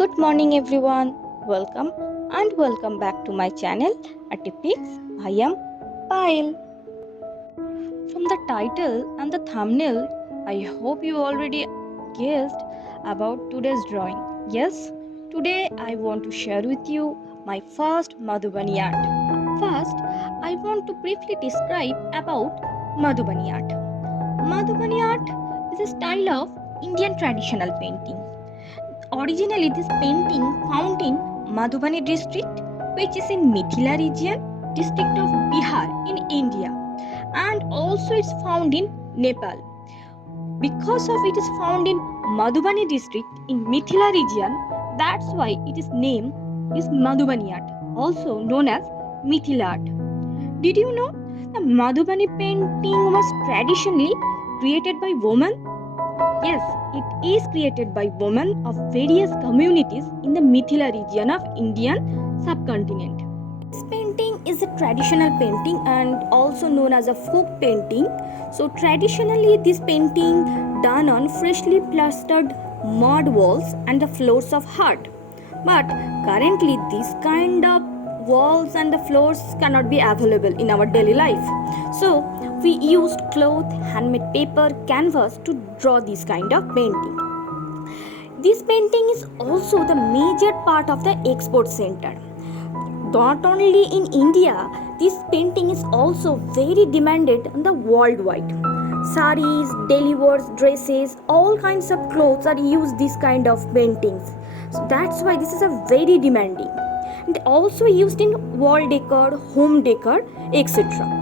Good morning, everyone. Welcome and welcome back to my channel Art E Pics. I am Payal. From the title and the thumbnail, I hope you already guessed about today's drawing. Yes, today I want to share with you my first Madhubani art. First, I want to briefly describe about Madhubani art. Madhubani art is a style of Indian traditional painting. Originally, this painting found in Madhubani district, which is in Mithila region, district of Bihar in India, and also it's found in Nepal. Because of it is found in Madhubani district in Mithila region, that's why it is named is Madhubani art, also known as Mithila art. Did you know the Madhubani painting was traditionally created by women? Yes, it is created by women of various communities in the Mithila region of Indian subcontinent. This painting is a traditional painting and also known as a folk painting. So traditionally this painting done on freshly plastered mud walls and the floors of hut. But currently this kind of walls and the floors cannot be available in our daily life. So we used cloth, handmade paper, canvas to draw this kind of painting. This painting is also the major part of the export center. Not only in India, this painting is also very demanded on the worldwide. Saris, daily wears, dresses, all kinds of clothes are used this kind of paintings. So that's why this is a very demanding. And also used in wall decor, home decor, etc.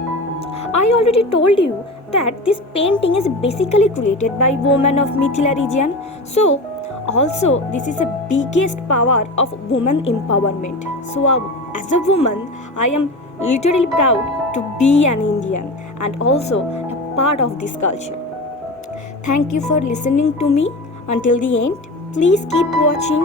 I already told you that this painting is basically created by women of Mithila region. So also this is the biggest power of woman empowerment. So as a woman, I am literally proud to be an Indian and also a part of this culture. Thank you for listening to me until the end. Please keep watching,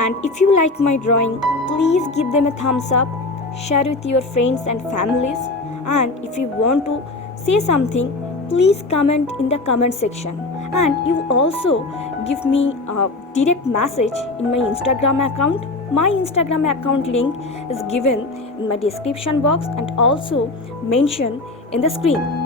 and if you like my drawing, please give them a thumbs up, share with your friends and families, and if you want to say something, please comment in the comment section. And you also give me a direct message in my Instagram account. My Instagram account link is given in my description box and also mentioned in the screen.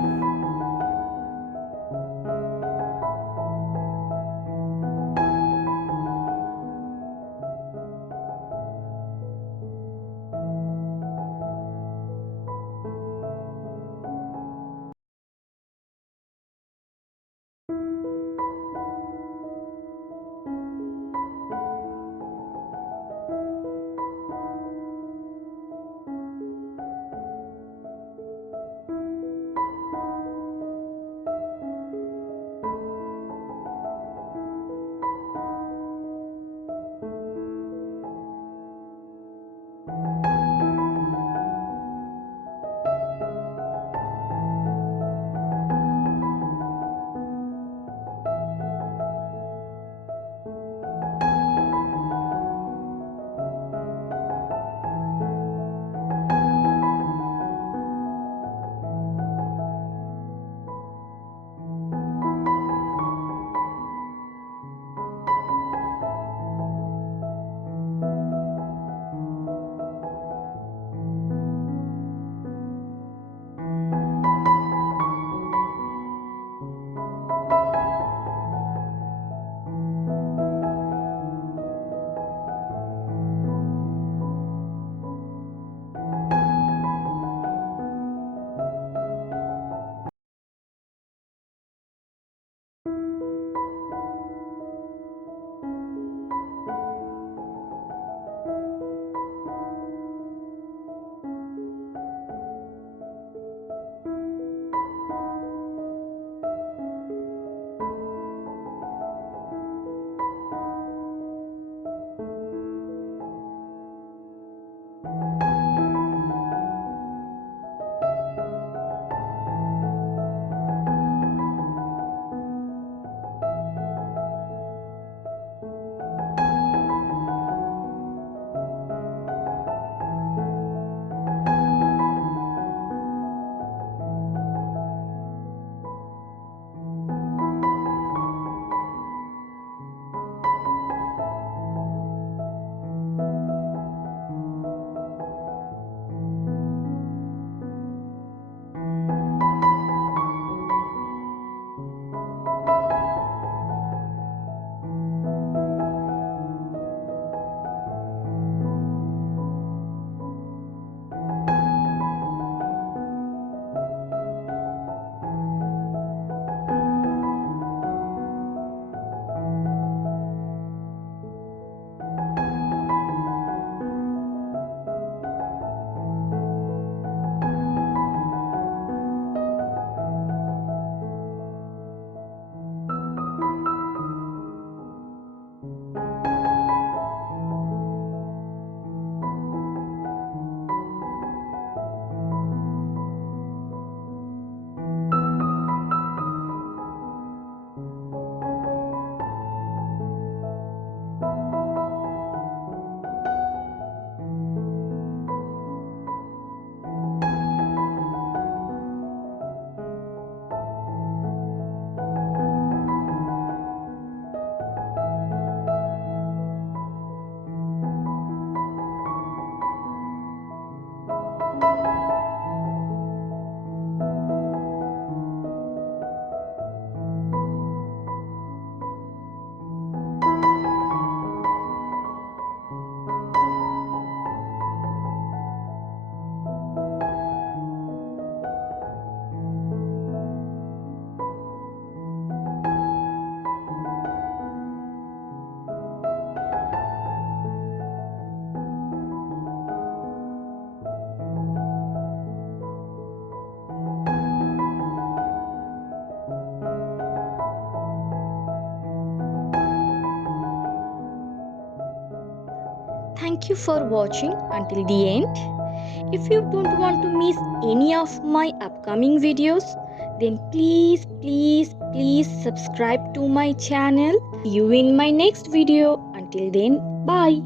Thank you for watching until the end. If you don't want to miss any of my upcoming videos, then please subscribe to my channel. See you in my next video. Until then, bye.